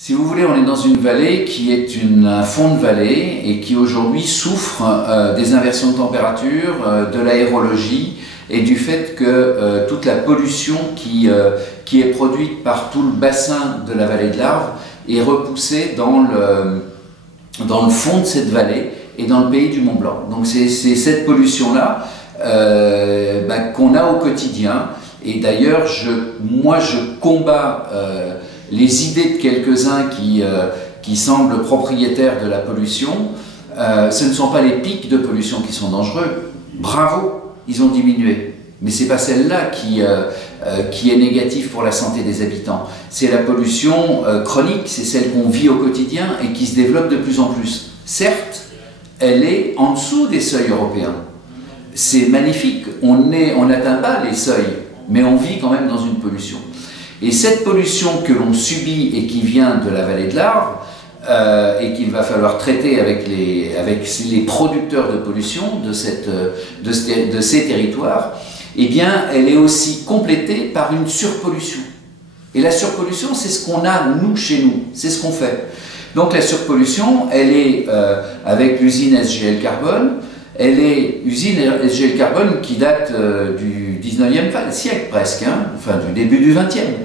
Si vous voulez, on est dans une vallée qui est un fond de vallée et qui aujourd'hui souffre des inversions de température, de l'aérologie et du fait que toute la pollution qui est produite par tout le bassin de la vallée de l'Arve est repoussée dans le fond de cette vallée et dans le pays du Mont Blanc. Donc c'est cette pollution-là qu'on a au quotidien. Et d'ailleurs, moi je combats les idées de quelques-uns qui semblent propriétaires de la pollution. Ce ne sont pas les pics de pollution qui sont dangereux. Bravo, ils ont diminué. Mais ce n'est pas celle-là qui est négative pour la santé des habitants. C'est la pollution chronique, c'est celle qu'on vit au quotidien et qui se développe de plus en plus. Certes, elle est en dessous des seuils européens. C'est magnifique, on n'atteint pas les seuils, mais on vit quand même dans une pollution. Et cette pollution que l'on subit et qui vient de la vallée de l'Arve, et qu'il va falloir traiter avec les producteurs de pollution de ces territoires, eh bien, elle est aussi complétée par une surpollution. Et la surpollution, c'est ce qu'on a, nous, chez nous, c'est ce qu'on fait. Donc la surpollution, elle est avec l'usine SGL Carbone. Elle est usine SGL Carbone qui date du 19e siècle presque, hein, enfin du début du 20e.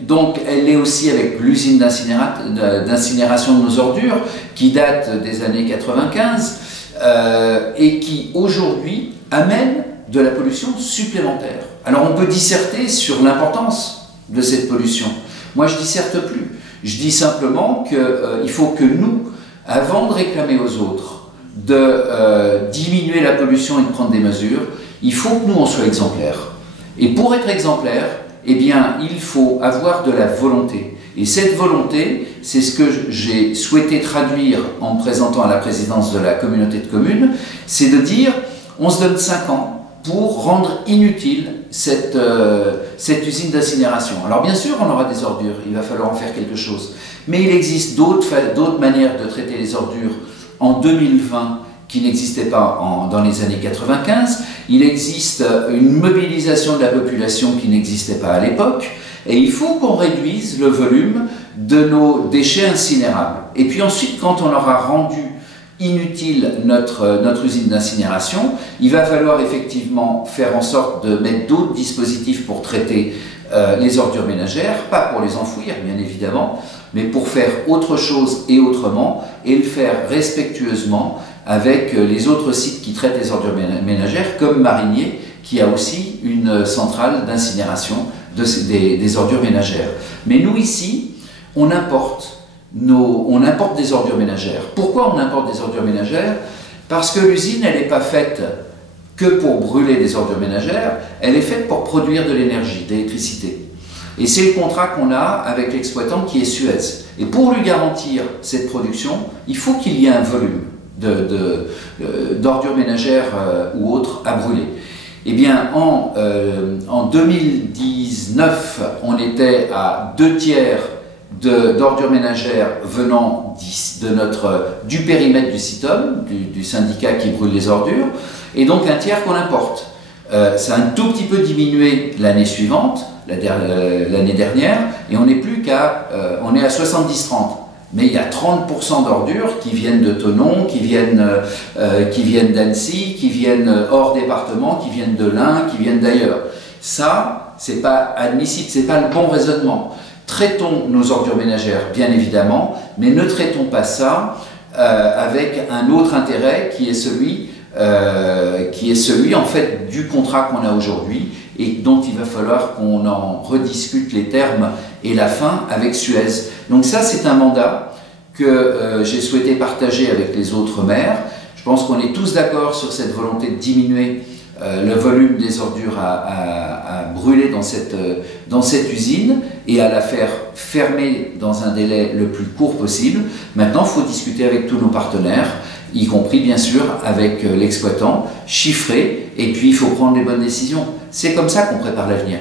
Donc elle est aussi avec l'usine d'incinération de nos ordures qui date des années 95 et qui aujourd'hui amène de la pollution supplémentaire. Alors on peut disserter sur l'importance de cette pollution. Moi je disserte plus. Je dis simplement qu'il faut que nous, avant de réclamer aux autres de diminuer la pollution et de prendre des mesures, il faut que nous on soit exemplaires. Et pour être exemplaire, eh bien, il faut avoir de la volonté. Et cette volonté, c'est ce que j'ai souhaité traduire en me présentant à la présidence de la communauté de communes, c'est de dire, on se donne 5 ans pour rendre inutile cette usine d'incinération. Alors bien sûr, on aura des ordures, il va falloir en faire quelque chose. Mais il existe d'autres manières de traiter les ordures en 2020 qui n'existaient pas dans les années 95. Il existe une mobilisation de la population qui n'existait pas à l'époque. Et il faut qu'on réduise le volume de nos déchets incinérables. Et puis ensuite, quand on aura rendu inutile notre usine d'incinération, il va falloir effectivement faire en sorte de mettre d'autres dispositifs pour traiter les ordures ménagères, pas pour les enfouir bien évidemment, mais pour faire autre chose et autrement, et le faire respectueusement avec les autres sites qui traitent les ordures ménagères, comme Marigné, qui a aussi une centrale d'incinération des ordures ménagères. Mais nous ici, on importe des ordures ménagères. Pourquoi on importe des ordures ménagères? Parce que l'usine, elle n'est pas faite que pour brûler des ordures ménagères, elle est faite pour produire de l'énergie, de l'électricité. Et c'est le contrat qu'on a avec l'exploitant qui est Suez. Et pour lui garantir cette production, il faut qu'il y ait un volume d'ordures ménagères ou autres à brûler. Eh bien, en 2019, on était à 2/3 d'ordures ménagères venant du périmètre du CITOM, du syndicat qui brûle les ordures, et donc 1/3 qu'on importe. Ça a un tout petit peu diminué l'année suivante, l'année dernière, et on n'est plus on est à 70-30. Mais il y a 30% d'ordures qui viennent de Thonon, qui viennent d'Annecy, qui viennent hors département, qui viennent de l'Ain, qui viennent d'ailleurs. Ça, c'est pas admissible, c'est pas le bon raisonnement. Traitons nos ordures ménagères, bien évidemment, mais ne traitons pas ça avec un autre intérêt qui est celui en fait du contrat qu'on a aujourd'hui et dont il va falloir qu'on en rediscute les termes et la fin avec Suez. Donc ça, c'est un mandat que j'ai souhaité partager avec les autres maires. Je pense qu'on est tous d'accord sur cette volonté de diminuer le volume des ordures à brûler dans cette usine et à la faire fermer dans un délai le plus court possible. Maintenant, il faut discuter avec tous nos partenaires, y compris bien sûr avec l'exploitant, chiffrer, et puis il faut prendre les bonnes décisions. C'est comme ça qu'on prépare l'avenir.